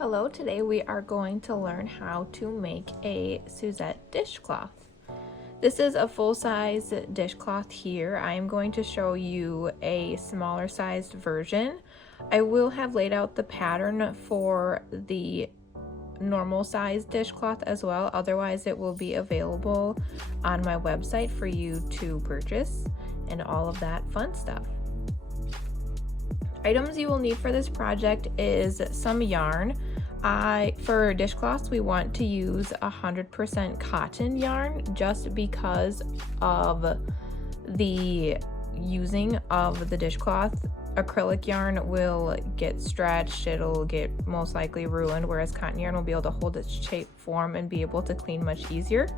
Hello, today we are going to learn how to make a Suzette dishcloth. This is a full-size dishcloth here. I am going to show you a smaller sized version. I will have laid out the pattern for the normal size dishcloth as well, otherwise it will be available on my website for you to purchase and all of that fun stuff. Items you will need for this project is some yarn. For dishcloths, we want to use 100% cotton yarn just because of the using of the dishcloth. Acrylic yarn will get stretched, it'll get most likely ruined, whereas cotton yarn will be able to hold its shape, form, and be able to clean much easier.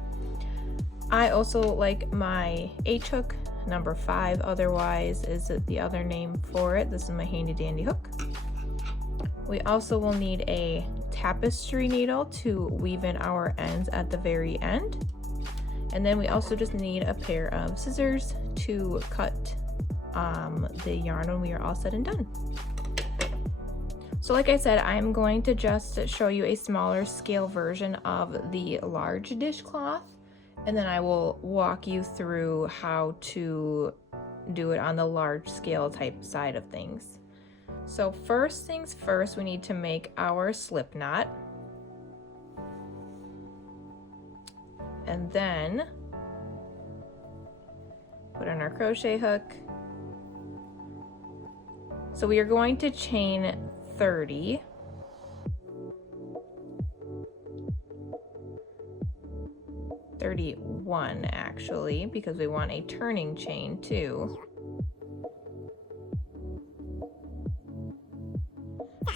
I also like my H-hook, number 5, otherwise is the other name for it. This is my handy dandy hook. We also will need a tapestry needle to weave in our ends at the very end. And then we also just need a pair of scissors to cut the yarn when we are all said and done. So like I said, I'm going to just show you a smaller scale version of the large dishcloth, and then I will walk you through how to do it on the large scale type side of things. So first things first, we need to make our slip knot. And then put in our crochet hook. So we are going to chain 30. (31) actually, because we want a turning chain too.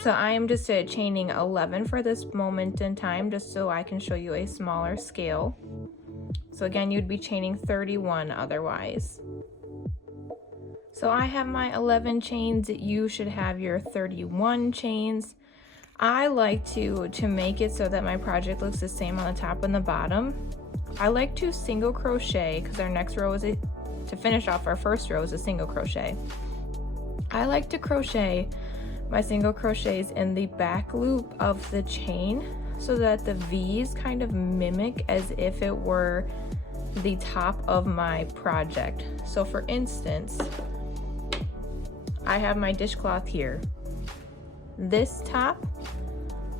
So I am just chaining 11 for this moment in time, just so I can show you a smaller scale. So again, you'd be chaining 31 otherwise. So I have my 11 chains, you should have your 31 chains. I like to make it so that my project looks the same on the top and the bottom. I like to single crochet because our next row is to finish off our first row is a single crochet. I like to crochet my single crochets in the back loop of the chain so that the V's kind of mimic as if it were the top of my project. So for instance, I have my dishcloth here. This top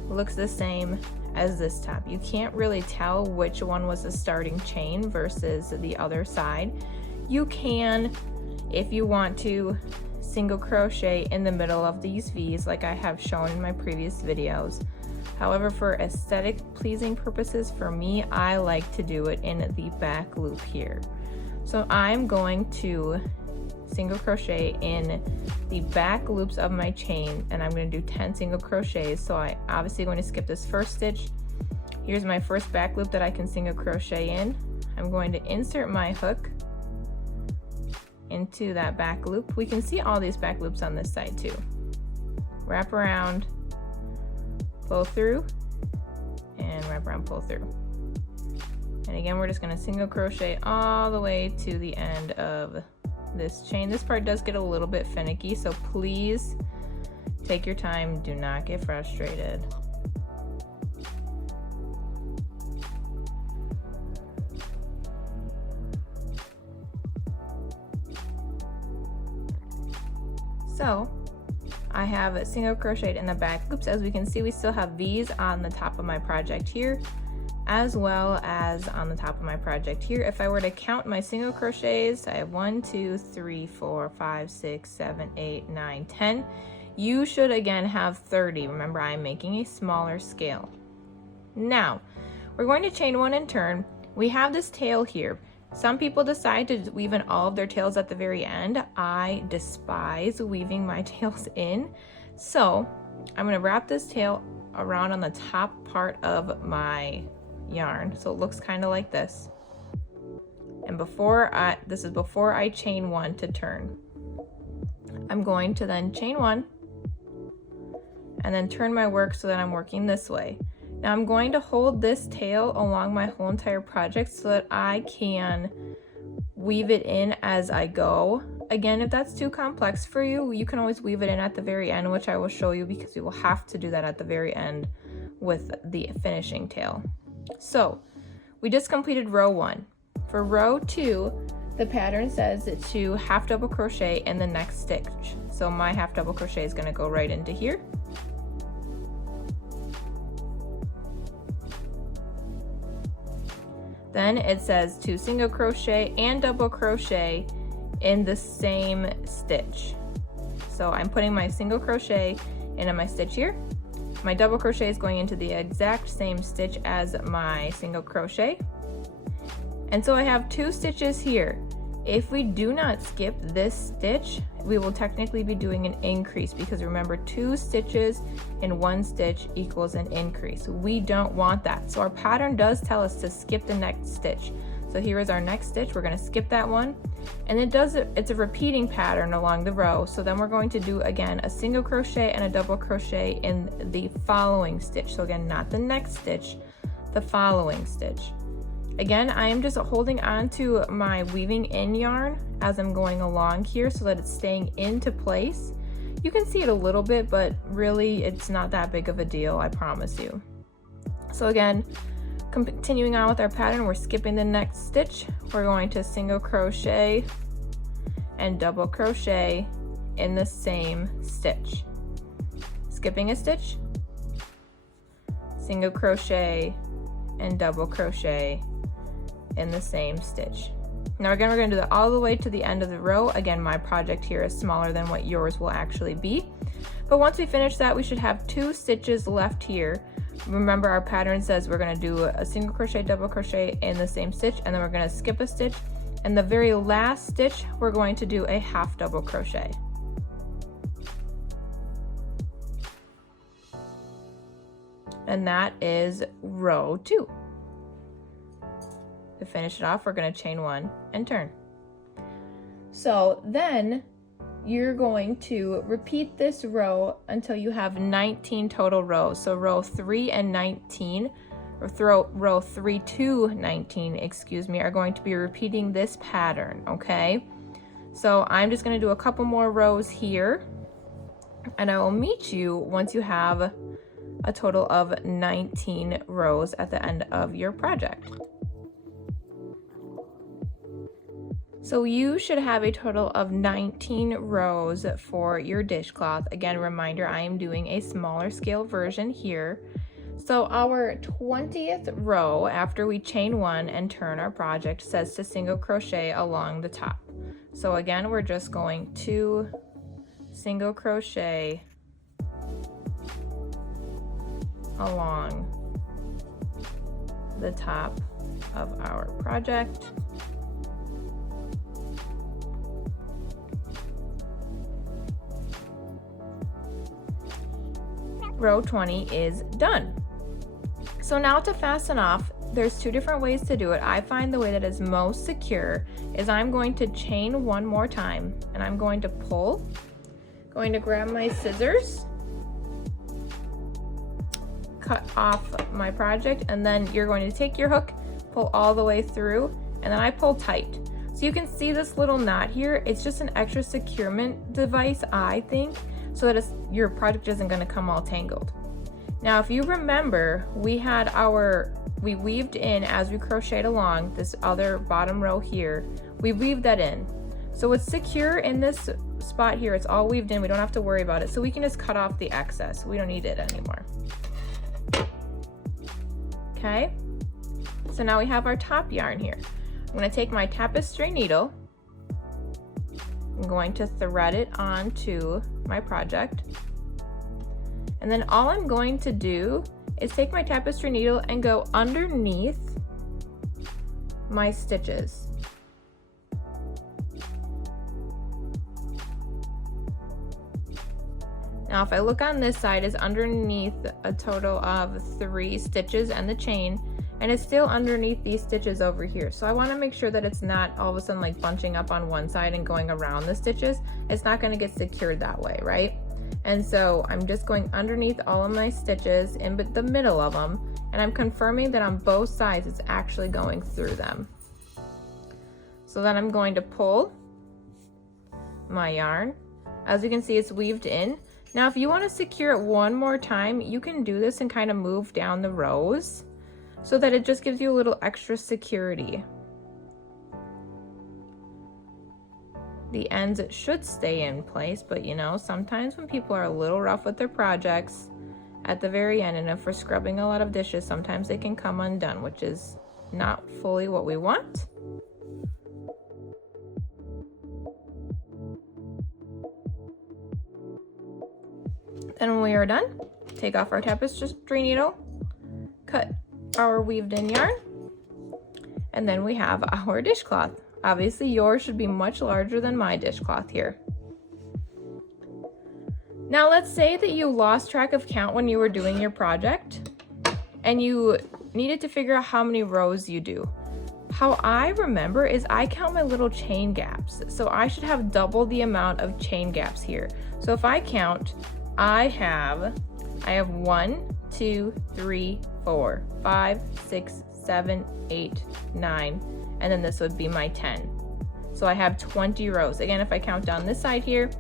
looks the same as this top. You can't really tell which one was the starting chain versus the other side. You can, if you want to, single crochet in the middle of these V's like I have shown in my previous videos. However, for aesthetic pleasing purposes for me, I like to do it in the back loop here. So I'm going to single crochet in the back loops of my chain, and I'm going to do 10 single crochets. So I obviously going to skip this first stitch. Here's my first back loop that I can single crochet in. I'm going to insert my hook into that back loop. We can see all these back loops on this side too. Wrap around, pull through, and wrap around, pull through. And again, we're just going to single crochet all the way to the end of this chain. This part does get a little bit finicky, so please take your time, do not get frustrated. So I have a single crocheted in the back loops. As we can see, we still have V's on the top of my project here, as well as on the top of my project here. If I were to count my single crochets, I have 1, 2, 3, 4, 5, 6, 7, 8, 9, 10. You should again have 30. Remember, I'm making a smaller scale. Now, we're going to chain 1 and turn. We have this tail here. Some people decide to weave in all of their tails at the very end. I despise weaving my tails in. So I'm going to wrap this tail around on the top part of my yarn. So it looks kind of like this. And this is before I chain 1 to turn. I'm going to then chain 1 and then turn my work so that I'm working this way. Now I'm going to hold this tail along my whole entire project so that I can weave it in as I go Again, if that's too complex for you, you can always weave it in at the very end, which I will show you because we will have to do that at the very end with the finishing tail. So we just completed row 1. For row 2, the pattern says to half double crochet in the next stitch. So my half double crochet is going to go right into here. Then it says to single crochet and double crochet in the same stitch. So I'm putting my single crochet into my stitch here. My double crochet is going into the exact same stitch as my single crochet. And so I have 2 stitches here. If we do not skip this stitch, we will technically be doing an increase, because remember, 2 stitches in 1 stitch equals an increase. We don't want that. So our pattern does tell us to skip the next stitch. So here is our next stitch. We're going to skip that one. And it's a repeating pattern along the row. So then we're going to do again a single crochet and a double crochet in the following stitch. So again, not the next stitch, the following stitch. Again, I am just holding on to my weaving in yarn as I'm going along here so that it's staying into place. You can see it a little bit, but really it's not that big of a deal, I promise you. So again, continuing on with our pattern, we're skipping the next stitch. We're going to single crochet and double crochet in the same stitch. Skipping a stitch, single crochet and double crochet in the same stitch. Now again, we're going to do that all the way to the end of the row. Again, my project here is smaller than what yours will actually be. But once we finish that, we should have 2 stitches left here. Remember, our pattern says we're going to do a single crochet, double crochet in the same stitch, and then we're going to skip a stitch. And the very last stitch, we're going to do a half double crochet. And that is row 2. To finish it off, we're going to chain 1 and turn. So then you're going to repeat this row until you have 19 total rows. So row 3 and 19, or row 3 to 19, excuse me, are going to be repeating this pattern, okay? So I'm just going to do a couple more rows here, and I will meet you once you have a total of 19 rows at the end of your project. So you should have a total of 19 rows for your dishcloth. Again, reminder, I am doing a smaller scale version here. So our 20th row after we chain 1 and turn our project says to single crochet along the top. So again, we're just going to single crochet along the top of our project. Row 20 is done. So now to fasten off, there's 2 different ways to do it. I find the way that is most secure is I'm going to chain 1 more time, and I'm going to pull, going to grab my scissors, cut off my project, and then you're going to take your hook, pull all the way through, and then I pull tight. So you can see this little knot here. It's just an extra securement device, I think, so that your project isn't going to come all tangled. Now, if you remember, we weaved in as we crocheted along this other bottom row here. We weaved that in. So it's secure in this spot here. It's all weaved in. We don't have to worry about it. So we can just cut off the excess. We don't need it anymore. Okay. So now we have our top yarn here. I'm going to take my tapestry needle. I'm going to thread it onto my project. And then all I'm going to do is take my tapestry needle and go underneath my stitches. Now if I look on this side, it's underneath a total of 3 stitches and the chain, and it's still underneath these stitches over here. So I want to make sure that it's not all of a sudden like bunching up on one side and going around the stitches. It's not going to get secured that way, right? And so I'm just going underneath all of my stitches in the middle of them, and I'm confirming that on both sides it's actually going through them. So then I'm going to pull, my yarn. As you can see, it's weaved in. Now, if you want to secure it one more time, you can do this and kind of move down the rows so that it just gives you a little extra security. The ends should stay in place, but you know, sometimes when people are a little rough with their projects at the very end, and if we're scrubbing a lot of dishes, sometimes they can come undone, which is not fully what we want. Then when we are done, take off our tapestry needle, cut our weaved in yarn, and then we have our dishcloth. Obviously yours should be much larger than my dishcloth here. Now let's say that you lost track of count when you were doing your project and you needed to figure out how many rows you do. How I remember is I count my little chain gaps. So I should have double the amount of chain gaps here. So if I count, I have 1, 2, 3, 4, 5, 6, 7, 8, 9, and then this would be my 10. So I have 20 rows. Again, if I count down this side here,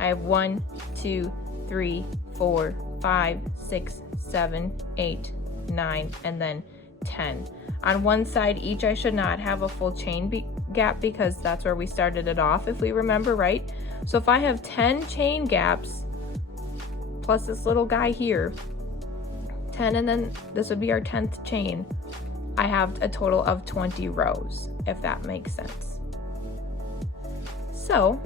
I have 1, 2, 3, 4, 5, 6, 7, 8, 9, and then 10. On one side each, I should not have a full chain gap because that's where we started it off, if we remember right. So if I have 10 chain gaps plus this little guy here, 10, and then this would be our 10th chain, I have a total of 20 rows, if that makes sense. So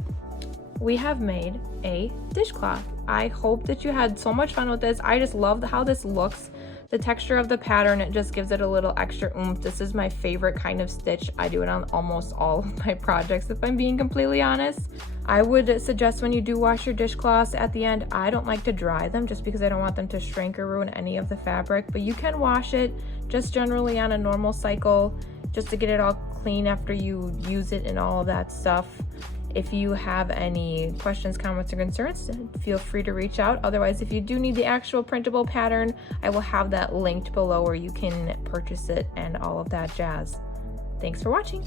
we have made a dishcloth. I hope that you had so much fun with this. I just love how this looks. The texture of the pattern, it just gives it a little extra oomph. This is my favorite kind of stitch. I do it on almost all of my projects, if I'm being completely honest. I would suggest when you do wash your dishcloths at the end, I don't like to dry them just because I don't want them to shrink or ruin any of the fabric, but you can wash it just generally on a normal cycle just to get it all clean after you use it and all of that stuff. If you have any questions, comments, or concerns, feel free to reach out. Otherwise, if you do need the actual printable pattern, I will have that linked below where you can purchase it and all of that jazz. Thanks for watching.